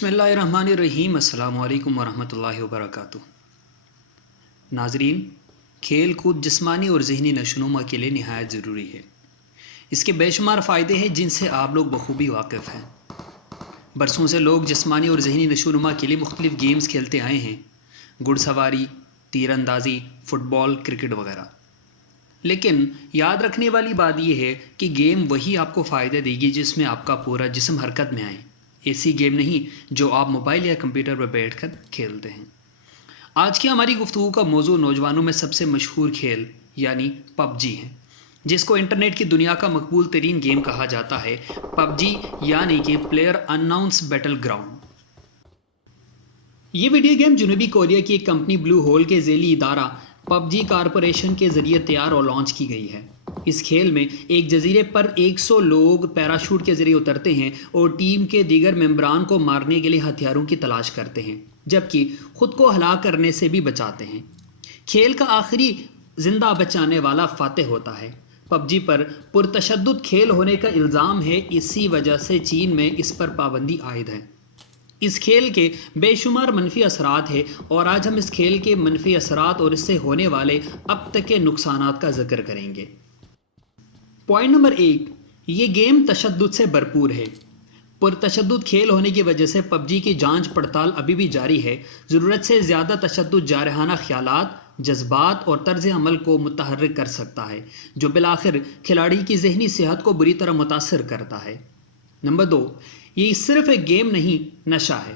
بسم اللہ الرحمن الرحیم۔ السلام علیکم ورحمۃ اللہ وبرکاتہ۔ ناظرین، کھیل کود جسمانی اور ذہنی نشوونما کے لیے نہایت ضروری ہے۔ اس کے بے شمار فائدے ہیں جن سے آپ لوگ بخوبی واقف ہیں۔ برسوں سے لوگ جسمانی اور ذہنی نشوونما کے لیے مختلف گیمز کھیلتے آئے ہیں، گھڑ سواری، تیر اندازی، فٹ بال، کرکٹ وغیرہ۔ لیکن یاد رکھنے والی بات یہ ہے کہ گیم وہی آپ کو فائدہ دے گی جس میں آپ کا پورا جسم حرکت میں آئے، ایسی گیم نہیں جو آپ موبائل یا کمپیوٹر پر بیٹھ کر کھیلتے ہیں۔ آج کی ہماری گفتگو کا موضوع نوجوانوں میں سب سے مشہور کھیل یعنی پب جی ہے، جس کو انٹرنیٹ کی دنیا کا مقبول ترین گیم کہا جاتا ہے۔ پب جی یعنی کہ پلیئر اناؤنس بیٹل گراؤنڈ۔ یہ ویڈیو گیم جنوبی کوریا کی ایک کمپنی بلو ہول کے ذیلی ادارہ پب جی کارپوریشن کے ذریعے تیار اور لانچ کی گئی ہے۔ اس کھیل میں ایک جزیرے پر 100 لوگ پیراشوٹ کے ذریعے اترتے ہیں اور ٹیم کے دیگر ممبران کو مارنے کے لیے ہتھیاروں کی تلاش کرتے ہیں، جبکہ خود کو ہلاک کرنے سے بھی بچاتے ہیں۔ کھیل کا آخری زندہ بچانے والا فاتح ہوتا ہے۔ پب جی پر پرتشدد کھیل ہونے کا الزام ہے، اسی وجہ سے چین میں اس پر پابندی عائد ہے۔ اس کھیل کے بے شمار منفی اثرات ہیں اور آج ہم اس کھیل کے منفی اثرات اور اس سے ہونے والے اب تک کے نقصانات کا ذکر کریں گے۔ پوائنٹ نمبر 1، یہ گیم تشدد سے بھرپور ہے۔ پرتشدد کھیل ہونے کی وجہ سے پب جی کی جانچ پڑتال ابھی بھی جاری ہے۔ ضرورت سے زیادہ تشدد جارحانہ خیالات، جذبات اور طرز عمل کو متحرک کر سکتا ہے، جو بالآخر کھلاڑی کی ذہنی صحت کو بری طرح متاثر کرتا ہے۔ نمبر 2، یہ صرف ایک گیم نہیں، نشہ ہے،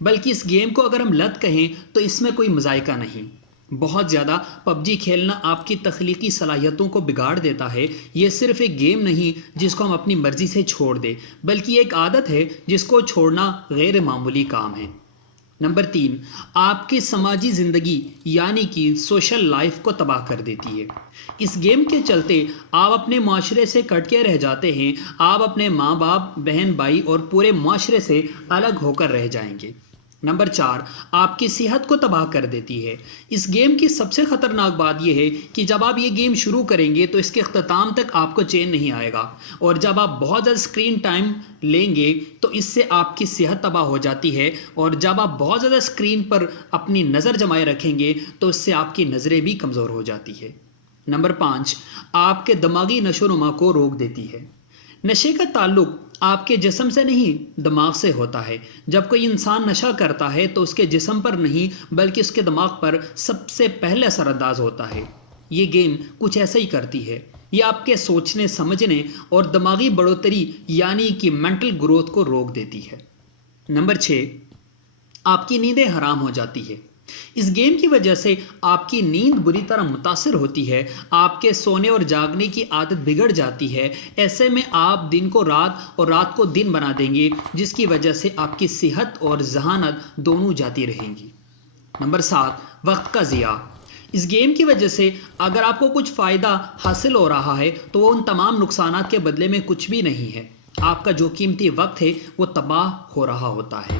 بلکہ اس گیم کو اگر ہم لت کہیں تو اس میں کوئی مذائقہ نہیں۔ بہت زیادہ پب جی کھیلنا آپ کی تخلیقی صلاحیتوں کو بگاڑ دیتا ہے۔ یہ صرف ایک گیم نہیں جس کو ہم اپنی مرضی سے چھوڑ دیں، بلکہ یہ ایک عادت ہے جس کو چھوڑنا غیر معمولی کام ہے۔ نمبر 3، آپ کی سماجی زندگی یعنی کہ سوشل لائف کو تباہ کر دیتی ہے۔ اس گیم کے چلتے آپ اپنے معاشرے سے کٹ کے رہ جاتے ہیں، آپ اپنے ماں باپ، بہن بھائی اور پورے معاشرے سے الگ ہو کر رہ جائیں گے۔ نمبر 4، آپ کی صحت کو تباہ کر دیتی ہے۔ اس گیم کی سب سے خطرناک بات یہ ہے کہ جب آپ یہ گیم شروع کریں گے تو اس کے اختتام تک آپ کو چین نہیں آئے گا، اور جب آپ بہت زیادہ اسکرین ٹائم لیں گے تو اس سے آپ کی صحت تباہ ہو جاتی ہے، اور جب آپ بہت زیادہ اسکرین پر اپنی نظر جمائے رکھیں گے تو اس سے آپ کی نظریں بھی کمزور ہو جاتی ہے۔ نمبر 5، آپ کے دماغی نشوونما کو روک دیتی ہے۔ نشے کا تعلق آپ کے جسم سے نہیں، دماغ سے ہوتا ہے۔ جب کوئی انسان نشہ کرتا ہے تو اس کے جسم پر نہیں بلکہ اس کے دماغ پر سب سے پہلے اثر انداز ہوتا ہے۔ یہ گیم کچھ ایسا ہی کرتی ہے، یہ آپ کے سوچنے، سمجھنے اور دماغی بڑھوتری یعنی کہ مینٹل گروتھ کو روک دیتی ہے۔ نمبر 6، آپ کی نیندیں حرام ہو جاتی ہے۔ اس گیم کی وجہ سے آپ کی نیند بری طرح متاثر ہوتی ہے، آپ کے سونے اور جاگنے کی عادت بگڑ جاتی ہے۔ ایسے میں آپ دن کو رات اور رات کو دن بنا دیں گے، جس کی وجہ سے آپ کی صحت اور ذہانت دونوں جاتی رہیں گی۔ نمبر 7، وقت کا ضیاع۔ اس گیم کی وجہ سے اگر آپ کو کچھ فائدہ حاصل ہو رہا ہے تو وہ ان تمام نقصانات کے بدلے میں کچھ بھی نہیں ہے۔ آپ کا جو قیمتی وقت ہے وہ تباہ ہو رہا ہوتا ہے۔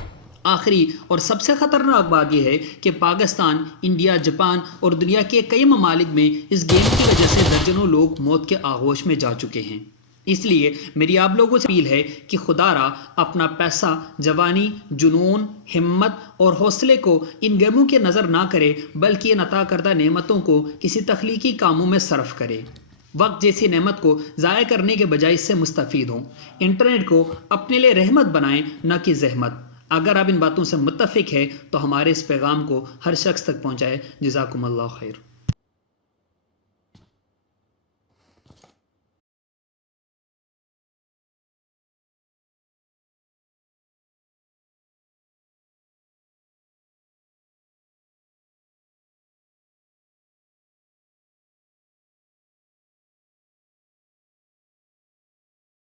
آخری اور سب سے خطرناک بات یہ ہے کہ پاکستان، انڈیا، جاپان اور دنیا کے کئی ممالک میں اس گیم کی وجہ سے درجنوں لوگ موت کے آغوش میں جا چکے ہیں۔ اس لیے میری آپ لوگوں سے اپیل ہے کہ خدا را اپنا پیسہ، جوانی، جنون، ہمت اور حوصلے کو ان گیموں کے نظر نہ کرے، بلکہ ان عطا کردہ نعمتوں کو کسی تخلیقی کاموں میں صرف کرے۔ وقت جیسی نعمت کو ضائع کرنے کے بجائے اس سے مستفید ہوں۔ انٹرنیٹ کو اپنے لیے رحمت بنائیں، نہ کہ زحمت۔ اگر آپ ان باتوں سے متفق ہیں تو ہمارے اس پیغام کو ہر شخص تک پہنچائے۔ جزاکم اللہ خیر۔